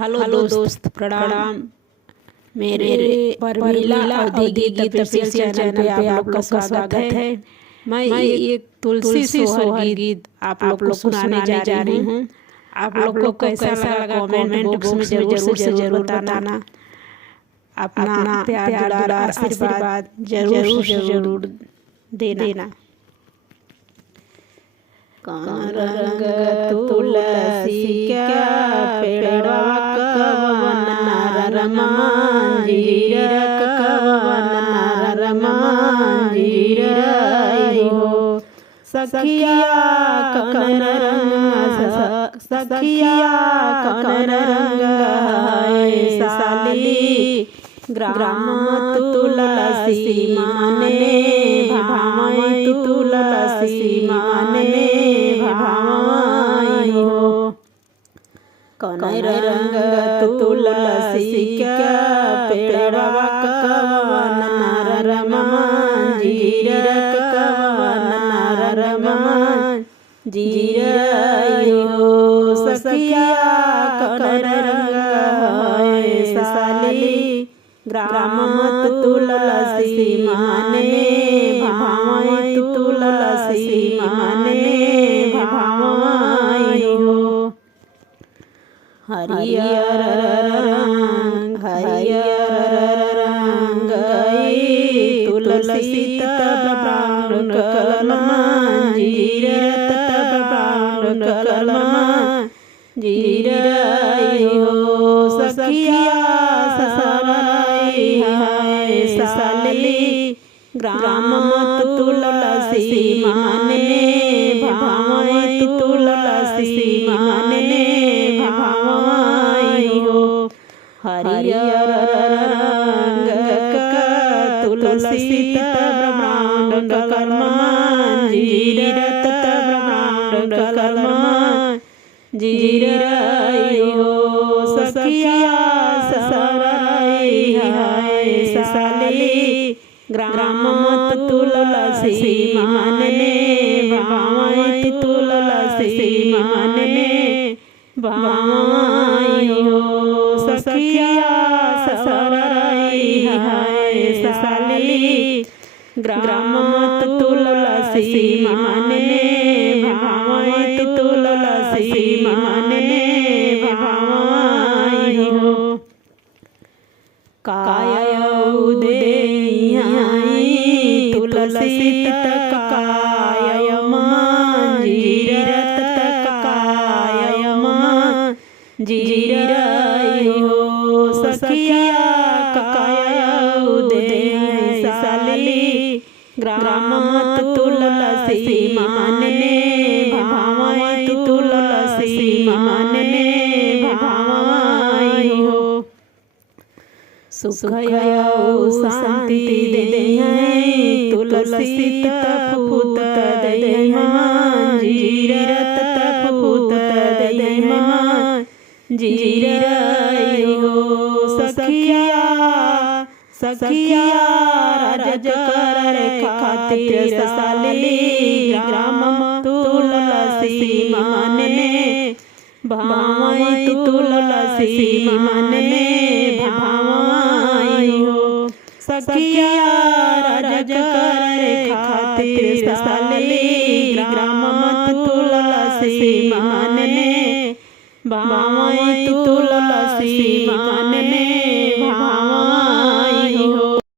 Hello दोस्त, प्रणाम। मेरे परवीला अवधि गीत ऑफिशियल चैनल पे आप लोग का स्वागत है। मैं एक तुलसी सोहर गीत आप लोग को सुनाने जा रही हूँ। आप लोग को कैसा लगा कमेंट बॉक्स में जरूर बताना। अपना प्यार दुलार आशीर्वाद जरूर देना। कौन रंग तुलसी क्या पेड़वा कवन नरम मंजीर कवन नरम मंजीर हो सखिया कौन रंग सखिया कौन रंग है साली ग्राम तुलसी माने भावै तुलसी माने भावै हो कौन रंग तुलसी क्या पेड़वा कवन नरम मंजीर कवन नरम मंजीर हो सखिया कौन रंग है साली ग्राम तुलसी माने भावै तुलसी माने भावै हो हरियर रंग तुलसी तब प्राण कलम मंजीर तब प्राण कलम मंजीर हो सखिया साली ग्राम तुलसी माने भावै तुलसी माने भावै हो हरियर रंग तुलसी तब प्राण कलम मंजीर तब प्राण कलम मंजीर हो सखिया साली ग्राम तुलसी माने भावै तुलसी माने भावै हो सखिया साली ग्राम तुलसी माने भावै तुलसी माने भावै हो काया तुलसी तक काय मंजीर तक काय मंजीर हो सखिया काय साली ग्राम तुलसी माने भावै तुलसी माने भावै हो सुख शांति दे तुलसी तब फूत दे मंजीर तब फूत दे मंजीर हो सखिया सखिया राज कर खातिर साली ग्राम तुलसी माने भावै तुलसी माने भावै हो सखिया राज कर खातिर साली ग्राम तुलसी माने भावै तुलसी